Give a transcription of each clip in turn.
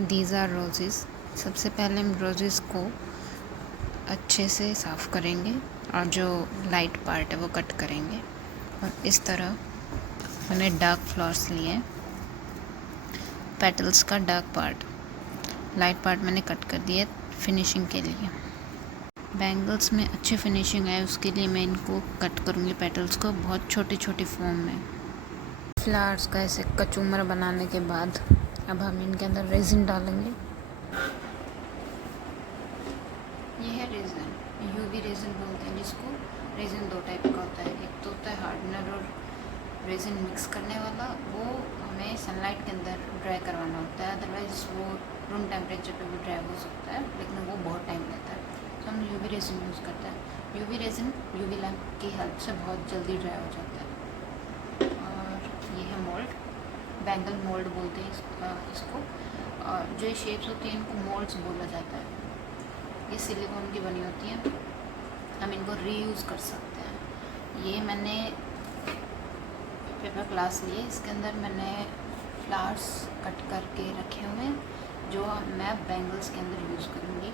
These are roses. सबसे पहले हम रोजेस को अच्छे से साफ़ करेंगे और जो लाइट पार्ट है वो कट करेंगे। और इस तरह मैंने डार्क फ्लावर्स लिए, पेटल्स का डार्क पार्ट, लाइट पार्ट मैंने कट कर दिया फिनिशिंग के लिए। बैंगल्स में अच्छी फिनिशिंग आए उसके लिए मैं इनको कट करूँगी पेटल्स को बहुत छोटे छोटे फॉर्म में। फ्लावर्स का ऐसे कचूमर बनाने के बाद अब हम इनके अंदर रेजिन डालेंगे। ये है रेजिन, यूवी रेजिन बोलते हैं जिसको। रेजिन दो टाइप का होता है, एक तो होता है हार्डनर और रेजिन मिक्स करने वाला, वो हमें सनलाइट के अंदर ड्राई करवाना होता है, अदरवाइज़ वो रूम टेम्परेचर पे भी ड्राई हो सकता है, लेकिन वो बहुत टाइम लेता है। तो हम यूवी रेजिन यूज़ करते हैं। यूवी रेजिन यूवी लैम्प की हेल्प से बहुत जल्दी ड्राई हो जाता है। और ये है मोल्ड, बैंगल मोल्ड बोलते हैं इसको। और जो शेप्स होती हैं इनको मोल्ड्स बोला जाता है। ये सिलिकॉन की बनी होती हैं, हम इनको रीयूज़ कर सकते हैं। ये मैंने पेपर ग्लास लिए, इसके अंदर मैंने फ्लावर्स कट करके रखे हुए हैं जो मैं बैंगल्स के अंदर यूज़ करूँगी।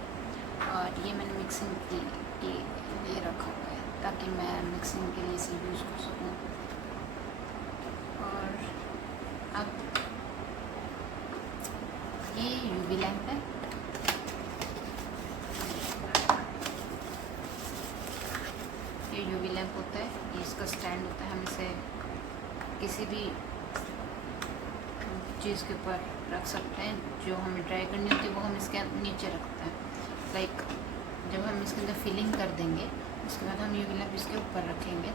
और ये मैंने मिक्सिंग के लिए रखा हुआ है ताकि मैं मिक्सिंग के लिए इसे यूज़ कर सकूँ। और अब ये यूवी लैम्प है, ये यूवी लैम्प होता है, ये इसका स्टैंड होता है। हम इसे किसी भी चीज़ के ऊपर रख सकते हैं, जो हमें ड्राई करनी होती है वो हम इसके नीचे रखते हैं। लाइक जब हम इसके अंदर फिलिंग कर देंगे उसके बाद हम यूवी लैम्प इसके ऊपर रखेंगे,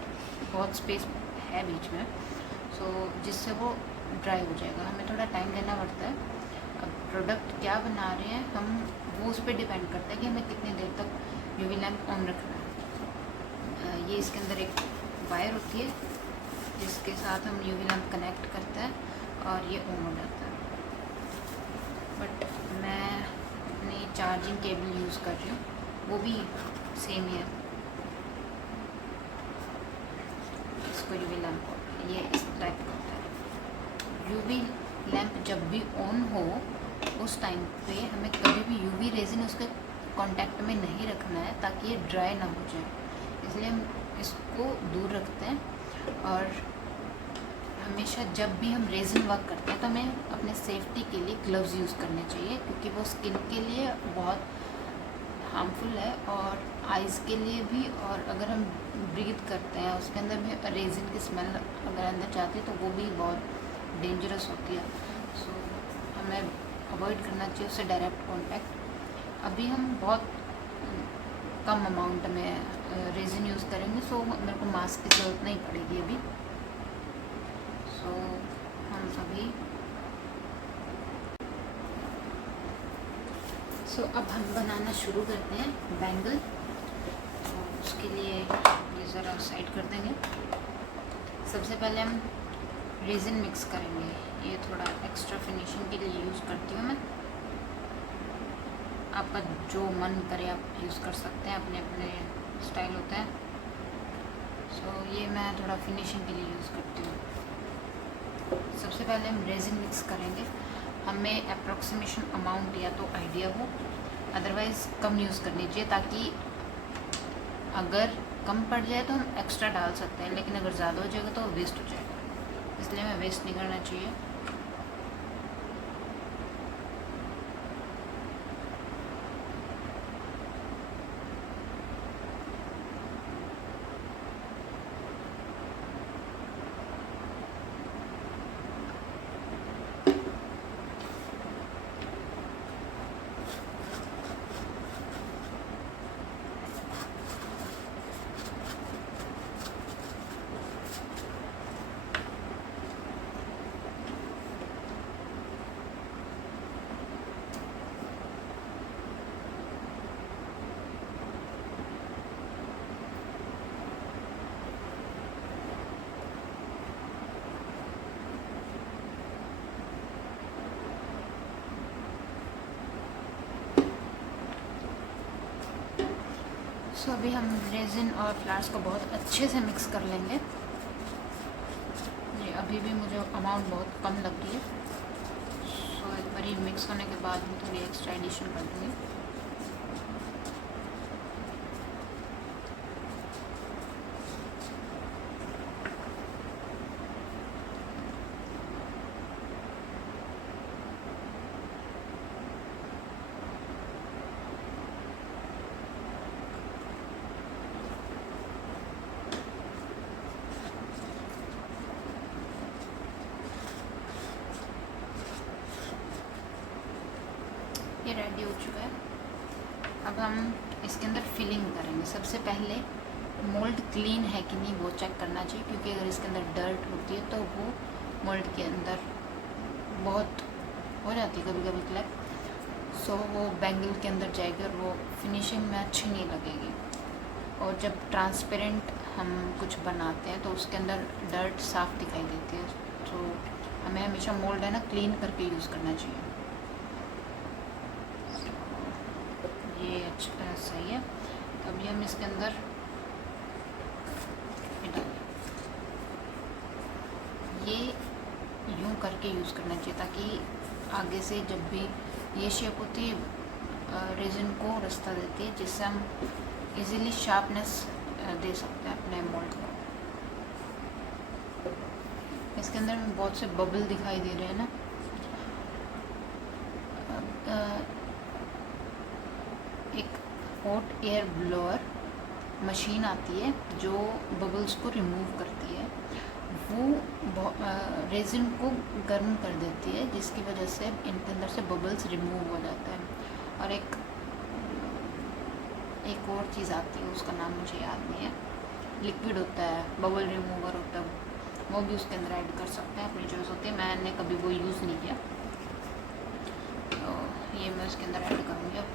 बहुत स्पेस है बीच में, सो जिससे वो ड्राई हो जाएगा। हमें थोड़ा टाइम देना पड़ता है। अब प्रोडक्ट क्या बना रहे हैं हम, वो उस पर डिपेंड करता है कि हमें कितनी देर तक यूवी लैम्प ऑन रखना है। ये इसके अंदर एक वायर होती है जिसके साथ हम यूवी लैम्प कनेक्ट करते हैं और ये ऑन हो जाता है। बट मैं अपनी चार्जिंग केबल यूज़ कर रही हूँ, वो भी सेम ही है। इसको यूवी लैम्प ये इस टाइप का होता है। यूवी लैम्प जब भी ऑन हो उस टाइम पे हमें कभी भी यूवी रेजिन उसके कांटेक्ट में नहीं रखना है ताकि ये ड्राई ना हो जाए, इसलिए हम इसको दूर रखते हैं। और हमेशा जब भी हम रेजिन वर्क करते हैं तो हमें अपने सेफ्टी के लिए ग्लव्स यूज़ करने चाहिए, क्योंकि वो स्किन के लिए बहुत हार्मफुल है और आइज़ के लिए भी। और अगर हम ब्रीथ करते हैं उसके अंदर भी रेजिन की स्मेल अगर अंदर जाती है तो वो भी बहुत डेंजरस होती है। सो हमें अवॉइड करना चाहिए उससे डायरेक्ट कॉन्टैक्ट। अभी हम बहुत कम अमाउंट में रेजिन यूज़ करेंगे, सो मेरे को मास्क की ज़रूरत नहीं पड़ेगी अभी। सो हम अभी अब हम बनाना शुरू करते हैं बैंगल। तो उसके लिए ये ज़रा साइड कर देंगे। सबसे पहले हम रेजिन मिक्स करेंगे, ये थोड़ा एक्स्ट्रा फिनिशिंग के लिए यूज़ करती हूँ मैं। आपका जो मन करे आप यूज़ कर सकते हैं, अपने अपने स्टाइल होता है। सो ये मैं थोड़ा फिनिशिंग के लिए यूज़ करती हूँ। सबसे पहले हम रेजिन मिक्स करेंगे। हमें अप्रॉक्सीमेशन अमाउंट या तो आइडिया हो, अदरवाइज़ कम यूज़ करनी चाहिए, ताकि अगर कम पड़ जाए तो हम एक्स्ट्रा डाल सकते हैं, लेकिन अगर ज़्यादा हो जाएगा तो वेस्ट हो जाएगा, इसलिए हमें वेस्ट नहीं करना चाहिए। सो अभी हम रेजिन और फ्लावर्स को बहुत अच्छे से मिक्स कर लेंगे। ये अभी भी मुझे अमाउंट बहुत कम लग रही है, सो एक बार और ये मिक्स होने के बाद मैं थोड़ी एक्स्ट्रा एडिशन कर दूँगी। ये रेडी हो चुका है। अब हम इसके अंदर फिलिंग करेंगे। सबसे पहले मोल्ड क्लीन है कि नहीं वो चेक करना चाहिए, क्योंकि अगर इसके अंदर डर्ट होती है तो वो मोल्ड के अंदर बहुत हो जाती है कभी कभी क्लैप, सो वो बैंगल के अंदर जाएगी और वो फिनिशिंग में अच्छी नहीं लगेगी। और जब ट्रांसपेरेंट हम कुछ बनाते हैं तो उसके अंदर डर्ट साफ दिखाई देती है, तो हमें हमेशा मोल्ड है ना क्लीन करके यूज़ करना चाहिए। ये अच्छा सही है। तो अभी हम इसके अंदर ये यूँ करके यूज़ करना चाहिए, ताकि आगे से जब भी ये शेप होती है रेजिन को रास्ता देती है, जिससे हम इजीली शार्पनेस दे सकते हैं अपने मोल्ड को। इसके अंदर में बहुत से बबल दिखाई दे रहे हैं ना। एक हॉट एयर ब्लोअर मशीन आती है जो बबल्स को रिमूव करती है, वो रेजिन को गर्म कर देती है, जिसकी वजह से इनके अंदर से बबल्स रिमूव हो जाते हैं। और एक और चीज़ आती है, उसका नाम मुझे याद नहीं है, लिक्विड होता है, बबल रिमूवर होता है, वो भी उसके अंदर ऐड कर सकते हैं, अपनी चॉइस होती है। मैंने कभी वो यूज़ नहीं किया, तो ये मैं उसके अंदर ऐड करूँगी अब।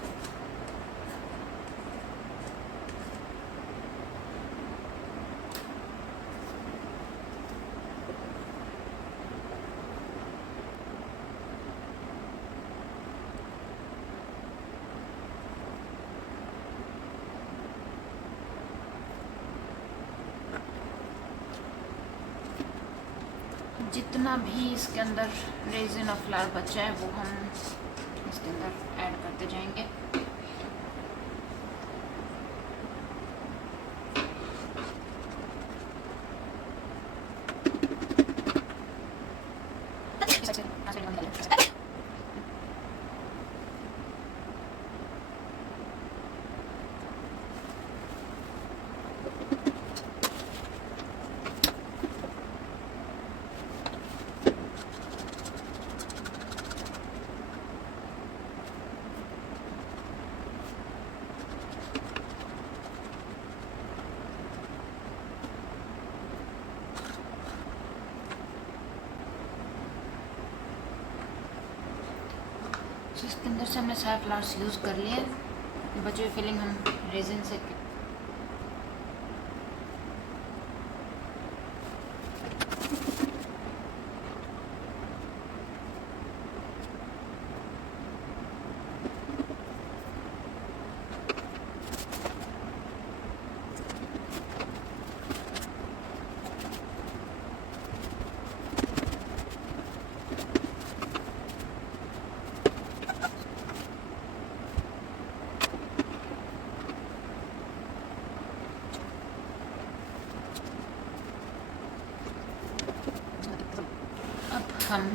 जितना भी इसके अंदर रेजिन और फ्लावर बचा है वो हम इसके अंदर ऐड करते जाएंगे। तो इसके अंदर से हमने सारे फ्लावर्स यूज़ कर लिए। बची हुई फिलिंग हम रेजिन से हम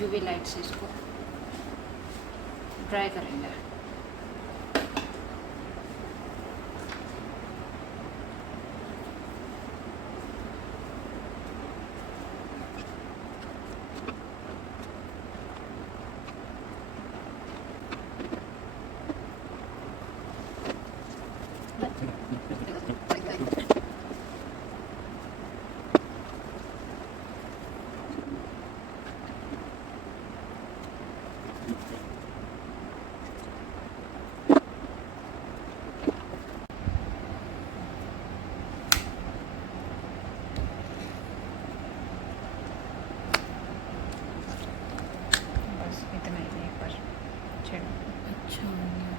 यूवी लाइट से इसको ड्राई करेंगे। अच्छा